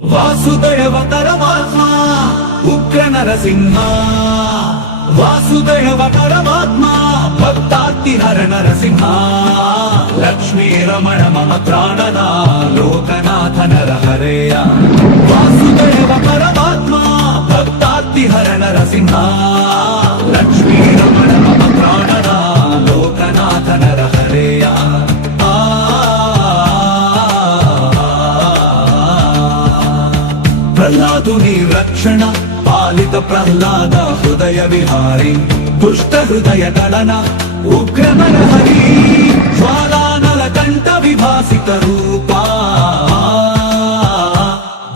వాసుదేవ పరమాత్మ ఉగ్ర నరసింహ వాసుదేవ పరమాత్మ భక్తార్తిహర నరసింహ లక్ష్మీ రమణ మమ ప్రాణనా లోకనాథ నరహరేయ వాసుదేవ పరమాత్మ భక్తార్తిహర నరసింహ లక్ష్మీ రమణ మమ ప్రాణనా లోకనాథ నరహరేయ ప్రహ్లాదుని రక్షణ పాలిత ప్రహ్లాద హృదయ విహారి దుష్ట హృదయ దళన ఉగ్ర నరహరి జ్వాలానల కంఠ విభాసిత రూపా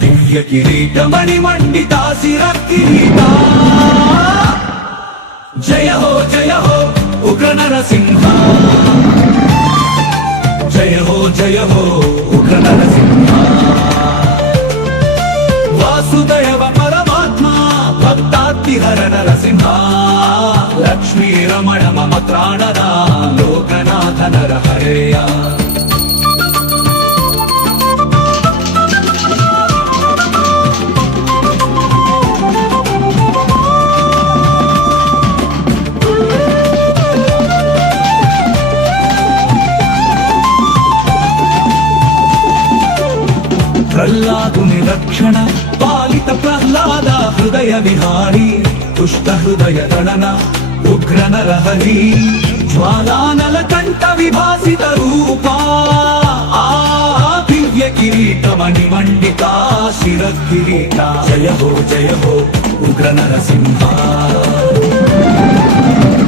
దివ్య కిరీటమణి మండితా శిర కిరీటా జయ హో ఉగ్ర నరసింహ జయ హో ఉగ్ర నరసింహ వాసుదేవ పరమాత్మ భక్తార్తిహర నరసింహ లక్ష్మీ రమణ మమ ప్రాణనా లోకనాథ నరహరేయ ప్రహ్లాదుని రక్షణ పాలిత ప్రహ్లాద హృదయ విహారి దుష్ట హృదయ దళన ఉగ్ర నరహరి జ్వాలానల కంఠ విభాసిత రూపా దివ్య కిరీటమణి మండితా శిర కిరీట జయ హో ఉగ్ర నరసింహ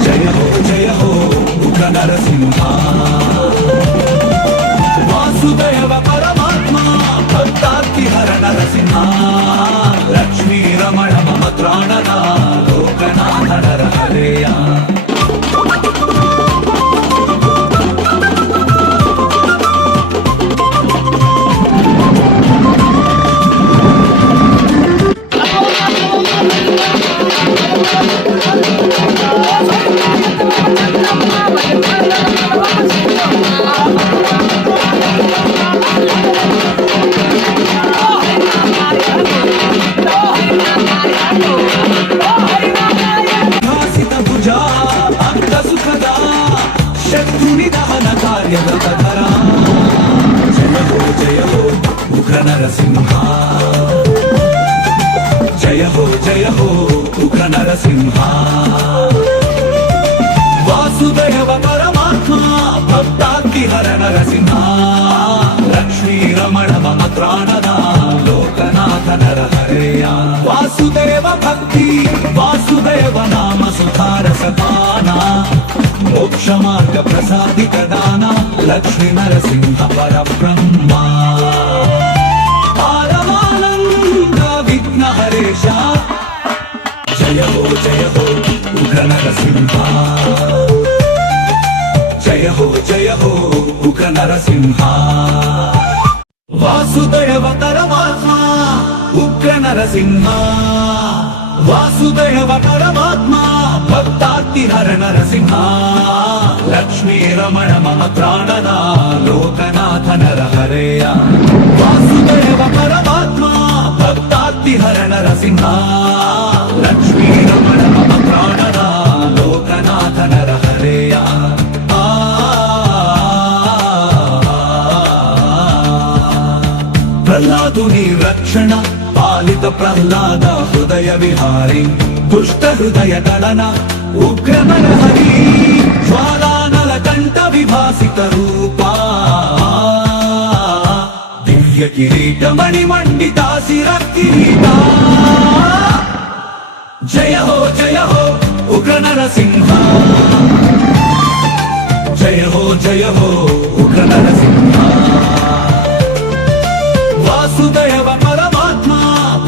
జయ హో ఉగ్ర నరసింహ వాసుదేవ పరమాత్మ భక్తార్తిహర నరసింహ లక్ష్మీ రమణ మమ ప్రాణనా లోకనాథ నరహరేయ శత్రుని దహన కార్యగతధరా జయ హో ఉగ్ర నరసింహ జయ హో ఉగ్ర నరసింహ వాసుదేవ పరమాత్మ భక్తార్తిహర నరసింహ లక్ష్మీ రమణ మమ ప్రాణనా లోకనాథ నరహరేయ వాసుదేవ భక్తి వాసుదేవ నామ సుధారస పానా మోక్ష మార్గ ప్రసాదిక దాన లక్ష్మీ నరసింహ పరబ్రహ్మ పరమానంద విఘ్న హరేష జయ హో ఉగ్ర నరసింహ జయ హో ఉగ్ర నరసింహ వాసుదేవ పరమాత్మ ఉగ్ర నరసింహ వాసుదేవ పరమాత్మ భక్తార్తిహర నరసింహ లక్ష్మీ రమణ మమ ప్రాణనా లోకనాథ నరహరేయ వాసుదేవ పరమాత్మ భక్తార్తిహర నరసింహ లక్ష్మీ రమణ మమ ప్రాణనా లోకనాథ నరహరేయ ప్రహ్లాదుని రక్షణ పాలిత ప్రహ్లాద హృదయ విహారి దుష్ట హృదయ దళన ఉగ్ర నరహరి జ్వాలానల కంఠ విభాసిత రూపా దివ్య కిరీటమణి మండితా శిర కిరీటా జయ హో ఉగ్ర నరసింహ జయ హో ఉగ్ర నరసింహ వాసుదేవ పరమాత్మ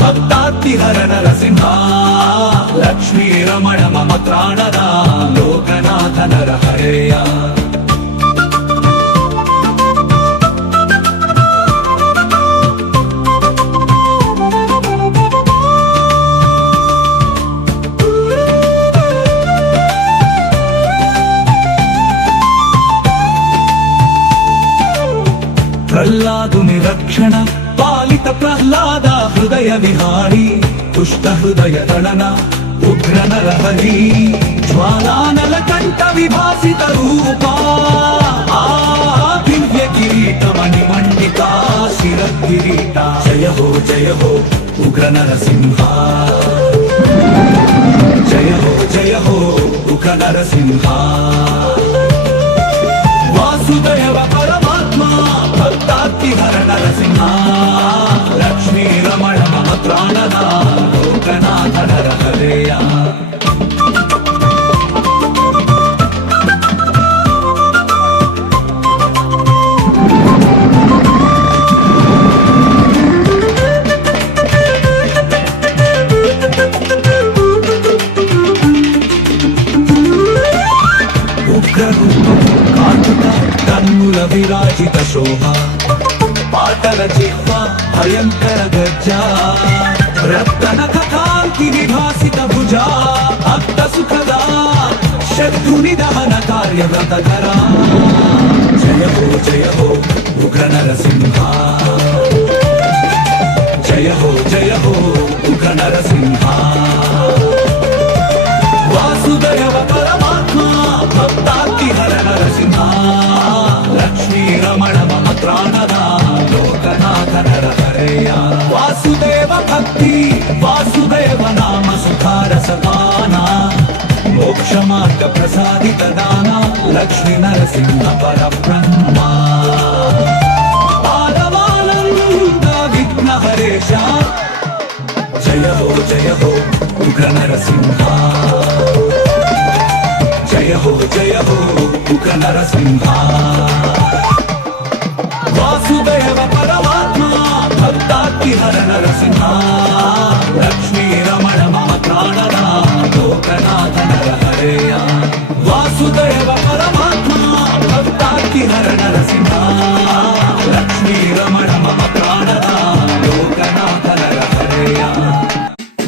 భక్తార్తిహర నరసింహ లక్ష్మీ రమణ మమ ప్రాణనా లోకనాథ నరహరేయ ప్రహ్లాదుని రక్షణ పాలిత ప్రహ్లాద ಪ್ರಹ್ಲಾದ ಹೃದಯ ವಿಹಾರಿ ದುಷ್ಟ ಹೃದಯ ದಳನ ಉಗ್ರ ನರಹರಿ ಜ್ವಾಲಾನಲ ಕಂಠ ವಿಭಾಸಿತ ರೂಪ ದಿವ್ಯ ಕಿರೀಟ ಮಣಿಮಂಡಿತ ಶಿರ ಕಿರೀಟ ಜಯ ಹೋ ಉಗ್ರ ನರಸಿಂಹ ಜಯ ಹೋ ಉಗ್ರ ನರಸಿಂಹ ವಾಸುದೇವ ಪರಮಾತ್ಮ ಭಕ್ತಾತಿಹರ ನರಸಿಂಹ ಲಕ್ಷ್ಮೀ ರಮಣ ಮಮ ಪ್ರಾಣದ ಲೋಕನಾಥ ನರಹರೆಯ కన్నుల విరాజిత శోభ పాటల జిహ్వ భయంకర గర్జ రక్తన కాంతి విభాసిత భుజ భక్త సుఖదా శత్రుని దహన కార్యవ్రతకరా జయ హో ఉగ్ర నరసింహ జయ హో ఉగ్ర నరసింహ వాసుదేవ పరమాత్మ భక్తాతిహర నరసింహ లక్ష్మీ రమణ మమ ప్రాణద లోకనాథ నరహరేయ వాసుదేవ భక్తి వాసుదేవ నామ సుఖార సమాన మోక్ష మార్గ ప్రసాదిత దాన లక్ష్మీ నరసింహ పరబ్రహ్మ పాదవానంద విఘ్న హరేష జయ హో ఉగ్ర నరసింహ జయ హో ఉగ్ర నరసింహ వాసుదేవ పరమాత్మ భక్తాతిహర నరసింహ లక్ష్మీ రమణ మమ ప్రాణద లోకనాథ నరహరేయ వాసుదేవ పరమాత్మ భక్తాతిహర నరసింహ లక్ష్మీ రమణ మమ ప్రాణద లోకనాథ నరహరేయ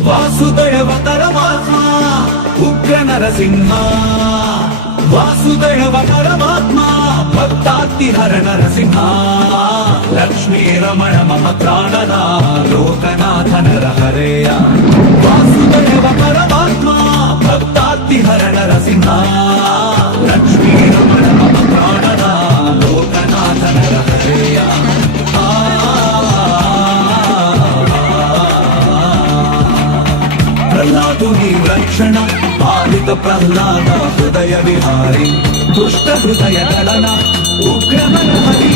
వాసుదేవ పరమాత్మ ఉగ్ర నరసింహ వాసుదేవ పరమాత్మ భక్తాతిహర నరసింహ లక్ష్మీ రమణ మమ ప్రాణద లోకనాథ నరహరేయ వాసుదేవ పరమాత్మ భక్తాతిహర నరసింహ లక్ష్మీ రమణ మమ ప్రాణద లోకనాథ నరహరేయ ప్రహ్లాదుని రక్షణ పాలిత ప్రహ్లాద హృదయ విహారి దుష్ట హృదయ దళన ఉగ్ర నరహరి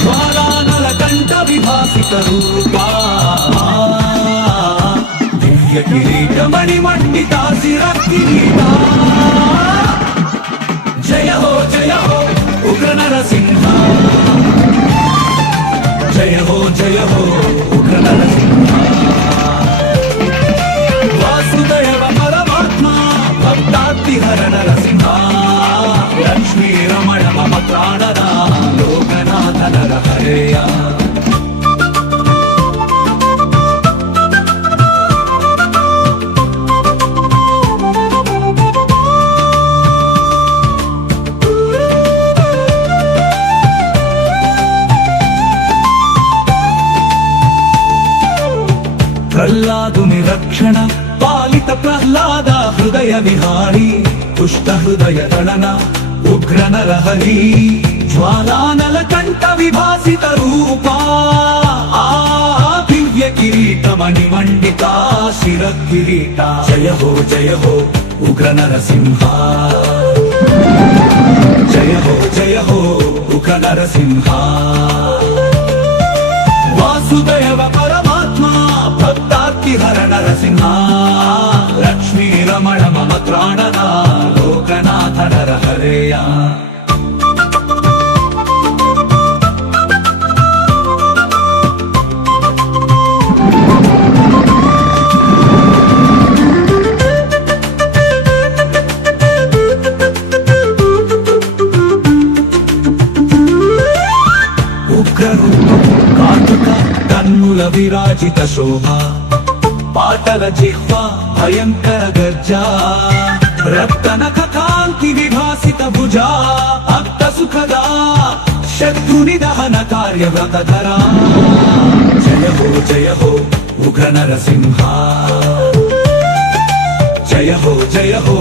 జ్వాలానల కంఠ విభాసిత రూప దివ్య కిరీట మణిమండిత శిర కిరీట జయ హో ఉగ్ర నరసింహ జయ హో ఉగ్ర నరసింహ వాసుదేవ పరమాత్మ భక్తాతిహర నరసింహ లక్ష్మీ రమణ మమ ప్రాణద లోకనాథ నరహరేయ ప్రహ్లాదుని రక్షణ పాలిత ప్రహ్లాద హృదయ విహారి దుష్ట హృదయ దళన ఉగ్ర నరహరి జ్వాలానల కంఠ విభాసిత రూప దివ్య కిరీట మణిమండిత శిర కిరీట జయ హో ఉగ్ర నరసింహ జయ హో ఉగ్ర నరసింహ వాసుదేవ పరమాత్మ భక్తాతిహర నరసింహ లక్ష్మీ రమణ మమ ప్రాణద లోకనాథ నరహరేయ కన్నుల విరాజిత శోభ పాటల జిహ్వ భయంకర గర్జ రక్తన కాంతి విభాసిత భుజ భక్త సుఖదా శత్రుని దహన కార్యవ్రతధరా జయ హో ఉగ్ర నరసింహ జయ హో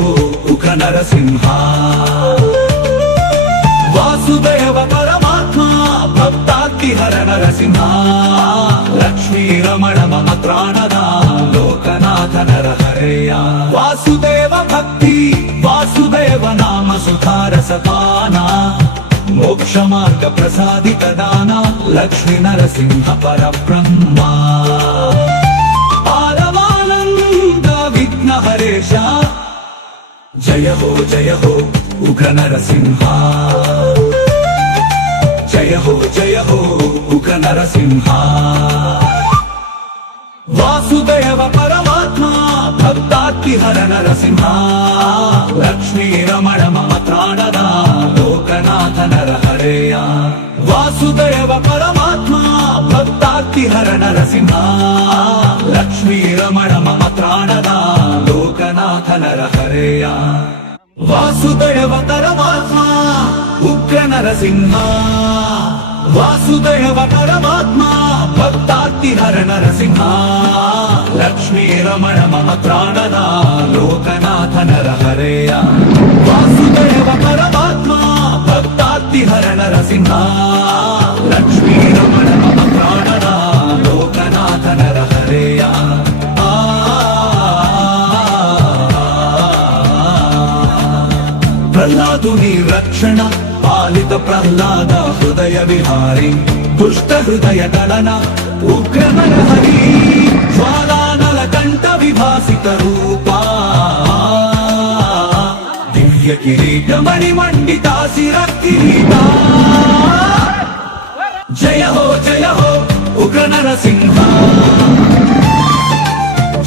ఉగ్ర నరసింహ వాసుదేవ పరమాత్మ భక్తాతిహర నరసింహ లక్ష్మీ రమణ మమ త్రాణద లోకనాథ నరహరేయ వాసుదేవ భక్తి వాసుదేవ నామ సుధారసపాన మోక్ష మార్గ ప్రసాదిత దాన లక్ష్మీ నరసింహ పరబ్రహ్మ పారమానంద విఘ్న హరేష జయ హో ఉగ్ర నరసింహ జయ హో ఉగ్ర నరసింహ వాసుదేవ పరమాత్మ భక్తాతిహర నరసింహ లక్ష్మీ రమణ మమ త్రాణద లోకనాథ నరహరేయ వాసుదేవ పరమాత్మ భక్తాతిహర నరసింహ లక్ష్మీ రమణ మమ త్రాణద లోకనాథ నరహరేయ వాసుదేవ పరమాత్మ ఉగ్ర నరసింహ వాసుదేవ పరమాత్మ భక్తాతిహర నరసింహ లక్ష్మీ రమణ మమ త్రాణద లోకనాథ నరహరేయ వాసుదేవ పరమాత్మ భక్తాతిహర నరసింహ లక్ష్మీ రమణ మమ త్రాణద లోకనాథ నరహరేయ ప్రహ్లాదుని రక్షణ పాలిత ప్రహ్లాద హృదయ విహారి దుష్ట హృదయ దళన ఉగ్ర నరహరి జ్వాలానల కంఠ విభాసిత రూపా దివ్య కిరీట మణిమండితా శిర కిరీట జయ హో ఉగ్ర నరసింహ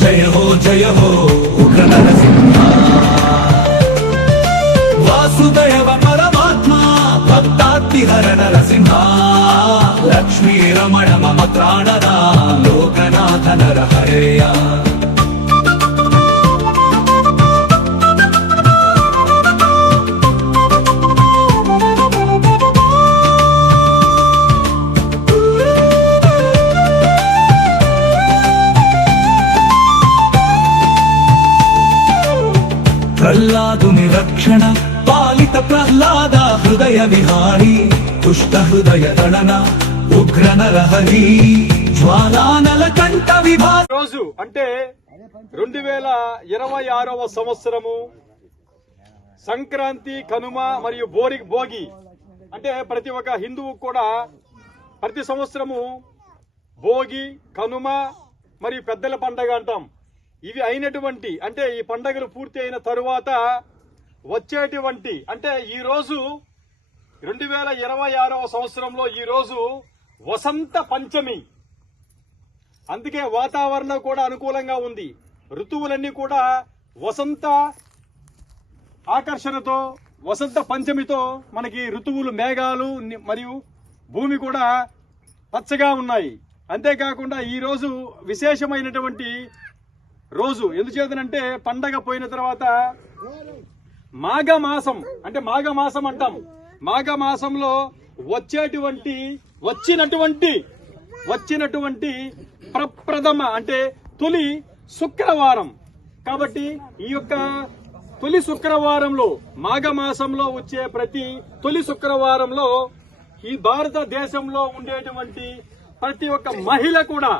జయ హో ఉగ్ర నరసింహ వాసుదేవ పరమాత్మ భక్తాతిహర నరసింహ లక్ష్మీ రమణ మమ త్రాణద లోకనాథ నరహరేయ ప్రహ్లాదుని రక్షణ పాలిత ప్రహ్లాద హృదయ విహారి దుష్ట హృదయ దళన ఉగ్ర నరహరి జ్వాలానల కంఠ విభా రోజు అంటే 2026వ సంవత్సరము సంక్రాంతి కనుమ మరియు భోగి అంటే ప్రతి ఒక్క హిందువు కూడా ప్రతి సంవత్సరము భోగి కనుమ మరియు పెద్దల పండగ అంటాం. ఇవి అయినటువంటి అంటే ఈ పండగలు పూర్తి అయిన తరువాత వచ్చేటువంటి అంటే ఈ రోజు 2026వ సంవత్సరంలో ఈ రోజు వసంత పంచమి. అందుకే వాతావరణం కూడా అనుకూలంగా ఉంది. ఋతువులన్నీ కూడా వసంత ఆకర్షణతో వసంత పంచమితో మనకి ఋతువులు మేఘాలు మరియు భూమి కూడా పచ్చగా ఉన్నాయి. అంతేకాకుండా ఈ రోజు విశేషమైనటువంటి రోజు. ఎందుచేతనంటే పండగ పోయిన తర్వాత మాఘమాసం అంటే మాఘమాసం అంటాం. మాఘమాసంలో వచ్చినటువంటి ప్రప్రథమ అంటే తొలి శుక్రవారం. కాబట్టి ఈ యొక్క తొలి శుక్రవారంలో మాఘమాసంలో వచ్చే ప్రతి తొలి శుక్రవారంలో ఈ భారతదేశంలో ఉండేటువంటి ప్రతి ఒక్క మహిళ కూడా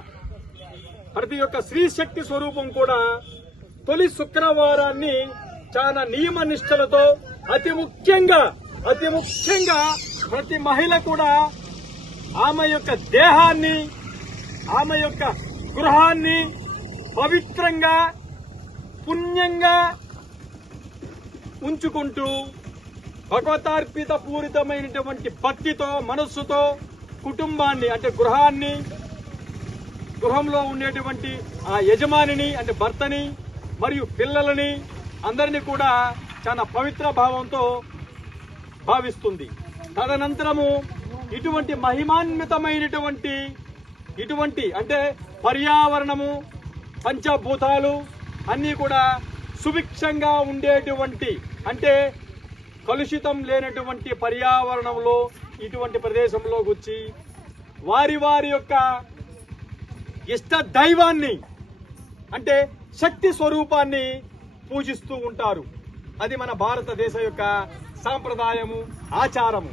ప్రతి ఒక్క స్త్రీ శక్తి స్వరూపం కూడా తొలి శుక్రవారాన్ని చాలా నియమ నిష్టలతో అతి ముఖ్యంగా ప్రతి మహిళ కూడా ఆమె యొక్క దేహాన్ని ఆమె యొక్క గృహాన్ని పవిత్రంగా పుణ్యంగా ఉంచుకుంటూ భగవతార్పిత పూరితమైనటువంటి భక్తితో మనస్సుతో కుటుంబాన్ని అంటే గృహంలో ఉండేటువంటి ఆ యజమానిని అంటే భర్తని మరియు పిల్లలని అందరినీ కూడా చాలా పవిత్ర భావంతో భావిస్తుంది. తదనంతరము ఇటువంటి మహిమాన్వితమైనటువంటి అంటే పర్యావరణము పంచభూతాలు అన్నీ కూడా సుభిక్షంగా ఉండేటువంటి అంటే కలుషితం లేనటువంటి పర్యావరణంలో ఇటువంటి ప్రదేశంలోకి వచ్చి వారి వారి యొక్క ఇష్ట దైవాన్ని అంటే శక్తి స్వరూపాన్ని పూజిస్తూ ఉంటారు. అది మన భారతదేశ యొక్క సాంప్రదాయము, ఆచారము.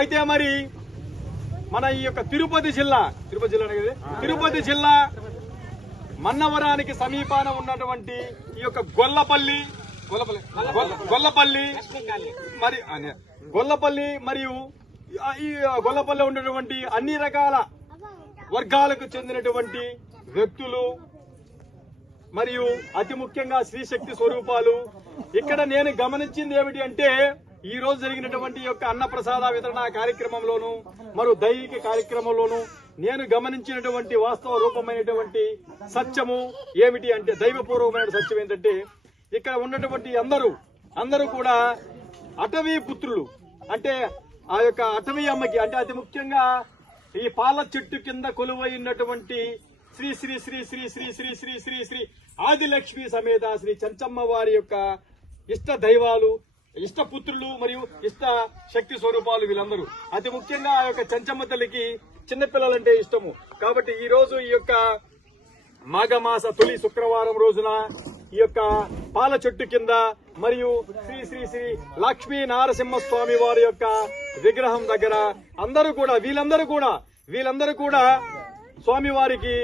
అయితే మరి మన ఈ యొక్క తిరుపతి జిల్లా మన్నవరానికి సమీపాన ఉన్నటువంటి ఈ యొక్క గొల్లపల్లి మరియు ఈ గొల్లపల్లి ఉన్నటువంటి అన్ని రకాల వర్గాలకు చెందినటువంటి వ్యక్తులు మరియు అతి ముఖ్యంగా స్త్రీ శక్తి స్వరూపాలు. ఇక్కడ నేను గమనించింది ఏమిటి అంటే ఈ రోజు జరిగినటువంటి యొక్క అన్నప్రసాద వితరణ కార్యక్రమంలోను మరియు దైవిక కార్యక్రమంలోను నేను గమనించినటువంటి వాస్తవ రూపమైనటువంటి సత్యము ఏమిటి అంటే దైవపూర్వమైన సత్యం ఏంటంటే ఇక్కడ ఉన్నటువంటి అందరూ కూడా అటవీ పుత్రులు. అంటే ఆ యొక్క అటవీ అమ్మకి అంటే అతి ముఖ్యంగా ఈ పాల చెట్టు కింద కొలువైనటువంటి శ్రీ శ్రీ శ్రీ శ్రీ శ్రీ శ్రీ శ్రీ శ్రీ శ్రీ ఆదిలక్ష్మి సమేత శ్రీ చెంచమ్మ వారి యొక్క ఇష్ట దైవాలు, ఇష్ట పుత్రులు మరియు ఇష్ట శక్తి స్వరూపాలు వీళ్ళందరూ. అతి ముఖ్యంగా ఆ యొక్క చెంచమ్మ తల్లికి చిన్నపిల్లలంటే ఇష్టము. కాబట్టి ఈ రోజు ఈ యొక్క మాఘమాస తొలి శుక్రవారం రోజున ఈ యొక్క పాల చెట్టు కింద మరియు శ్రీ శ్రీ శ్రీ లక్ష్మీ నారసింహస్వామి వారి యొక్క విగ్రహం దగ్గర వీళ్ళందరూ కూడా స్వామివారికి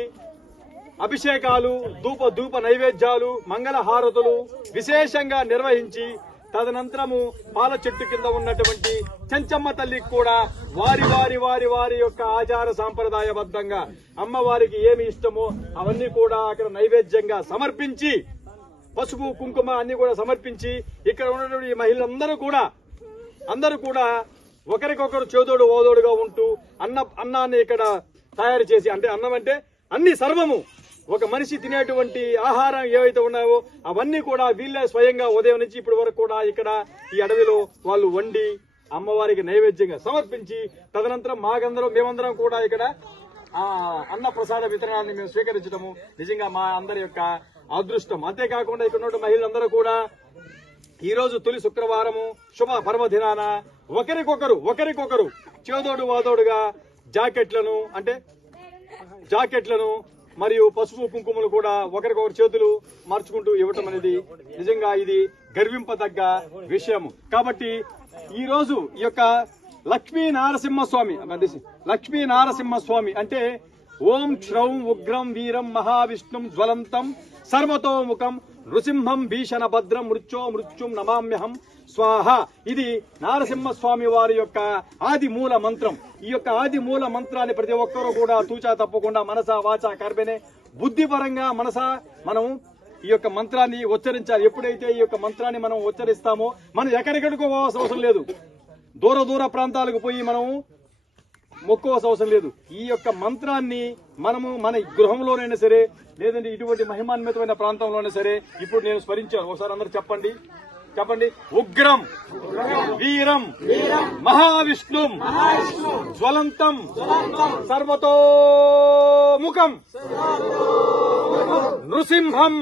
అభిషేకాలు, ధూప నైవేద్యాలు, మంగళ హారతులు విశేషంగా నిర్వహించి తదనంతరము పాల చెట్టు కింద ఉన్నటువంటి చెంచమ్మ తల్లికి కూడా వారి యొక్క ఆచార సాంప్రదాయబద్ధంగా అమ్మవారికి ఏమి ఇష్టమో అవన్నీ కూడా అక్కడ నైవేద్యంగా సమర్పించి పసుపు కుంకుమ అన్ని కూడా సమర్పించి ఇక్కడ ఉన్నటువంటి మహిళలందరూ కూడా ఒకరికొకరు చేదోడు ఓదోడుగా ఉంటూ అన్నాన్ని ఇక్కడ తయారు చేసి, అంటే అన్నం అంటే అన్ని సర్వము ఒక మనిషి తినేటువంటి ఆహారం ఏవైతే ఉన్నాయో అవన్నీ కూడా వీళ్ళే స్వయంగా ఉదయం నుంచి ఇప్పటి వరకు కూడా ఇక్కడ ఈ అడవిలో వాళ్ళు వండి అమ్మవారికి నైవేద్యంగా సమర్పించి తదనంతరం మేమందరం కూడా ఇక్కడ అన్న ప్రసాద వితరణాన్ని మేము స్వీకరించడము నిజంగా మా అందరి యొక్క అదృష్టం. అంతేకాకుండా ఇక్కడ ఉన్న మహిళలందరూ కూడా ఈ రోజు తొలి శుక్రవారము శుభ పర్వదినాన ఒకరికొకరు చేదోడు వాదోడుగా జాకెట్లను మరియు పసుపు కుంకుమలు కూడా ఒకరికొకరు చేతులు మార్చుకుంటూ ఇవ్వటం అనేది నిజంగా ఇది గర్వింపదగ్గ విషయము. కాబట్టి ఈ రోజు ఈ యొక్క లక్ష్మీ నారసింహస్వామి అంటే ఓం శ్రౌం ఉగ్రం వీరం మహావిష్ణుం జ్వలంతం సర్వతోముఖం నృసింహం భీషణ భద్రం మృత్యుం నమామ్యహం స్వాహ. ఇది నారసింహస్వామి వారి యొక్క ఆది మూల మంత్రం. ఈ యొక్క ఆది మూల మంత్రాన్ని ప్రతి ఒక్కరూ కూడా తూచా తప్పకుండా మనస వాచ కర్మనే బుద్ధిపరంగా మనం ఈ యొక్క మంత్రాన్ని ఉచ్చరించాలి. ఎప్పుడైతే ఈ యొక్క మంత్రాన్ని మనం ఉచ్చరిస్తామో మనం ఎక్కడికడికో పోవాల్సిన అవసరం లేదు, దూర ప్రాంతాలకు పోయి మనం మొక్కోవాల్సిన అవసరం లేదు. ఈ యొక్క మంత్రాన్ని మనము మన గృహంలోనైనా సరే లేదంటే ఇటువంటి మహిమాన్వితమైన ప్రాంతంలోనే సరే ఇప్పుడు నేను స్మరించాను. ఒకసారి అందరూ చెప్పండి. ఉగ్రం వీరం మహావిష్ణుం జ్వలంతం సర్వతోముఖం నృసింహం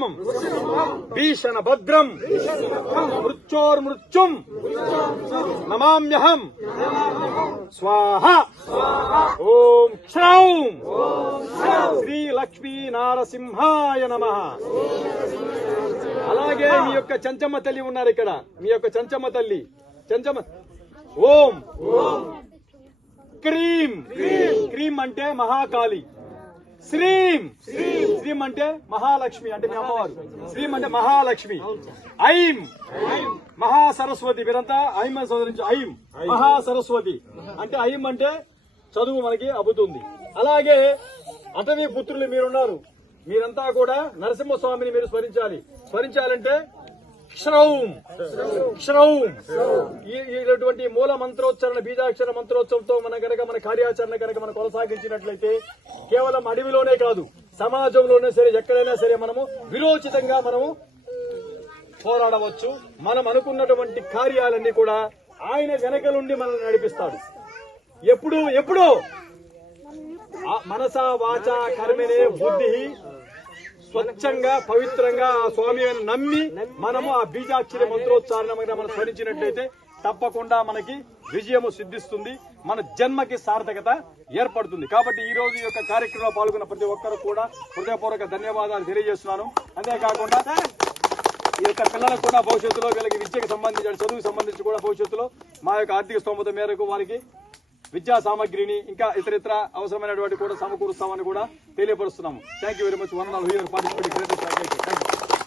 భీషణ భద్రం మృత్యుం నమామ్యహం స్వాహ. ఓం శ్రౌం శ్రీ లక్ష్మీ నారసింహాయ నమః. అలాగే మీ యొక్క చెంచమ్మ తల్లి ఉన్నారు ఇక్కడ. మీ యొక్క చెంచమ్మ తల్లి ఓం క్రీం అంటే మహాకాళి, శ్రీం అంటే మహాలక్ష్మి అంటే మీ అమ్మవారు, శ్రీం అంటే మహాలక్ష్మి, ఐం మహాసరస్వతి. మీరంతా ఐం అని చదివించు. ఐం మహాసరస్వతి అంటే ఐం అంటే చదువు మనకి అబ్బుతుంది. అలాగే అటవీ పుత్రులు మీరున్నారు, మీరంతా కూడా నరసింహస్వామిని మీరు స్మరించాలంటే శ్రౌం ఇటువంటి మూల మంత్రోచ్చరణ బీజాక్షర మంత్రోత్సవంతో మన కార్యాచరణ మనం కొనసాగించినట్లయితే కేవలం అడవిలోనే కాదు సమాజంలోనే సరే ఎక్కడైనా సరే మనము విరోచితంగా పోరాడవచ్చు. మనం అనుకున్నటువంటి కార్యాలన్నీ కూడా ఆయన వెనక నుండి మనల్ని నడిపిస్తాడు. ఎప్పుడు మనసా వాచ కర్మనే బుద్ధి స్వచ్ఛంగా పవిత్రంగా ఆ స్వామి నమ్మి మనము ఆ బీజాక్షరి మంత్రోచ్చారణ మనం స్మరించినట్లయితే తప్పకుండా మనకి విజయము సిద్ధిస్తుంది. మన జన్మకి సార్థకత ఏర్పడుతుంది. కాబట్టి ఈ రోజు ఈ యొక్క కార్యక్రమంలో పాల్గొన్న ప్రతి ఒక్కరు కూడా హృదయపూర్వక ధన్యవాదాలు తెలియజేస్తున్నాను. అంతేకాకుండా ఈ యొక్క పిల్లలకు కూడా భవిష్యత్తులో వీళ్ళకి విద్యకు సంబంధించి చదువుకు సంబంధించి కూడా భవిష్యత్తులో మా యొక్క ఆర్థిక స్తోమత మేరకు వారికి విద్యా సామగ్రిని ఇంకా ఇతర అవసరమైనటువంటి కూడా సమకూరుస్తామని కూడా తెలియపరుస్తున్నాము. Thank you very much. 1 and all here participating. Thank you.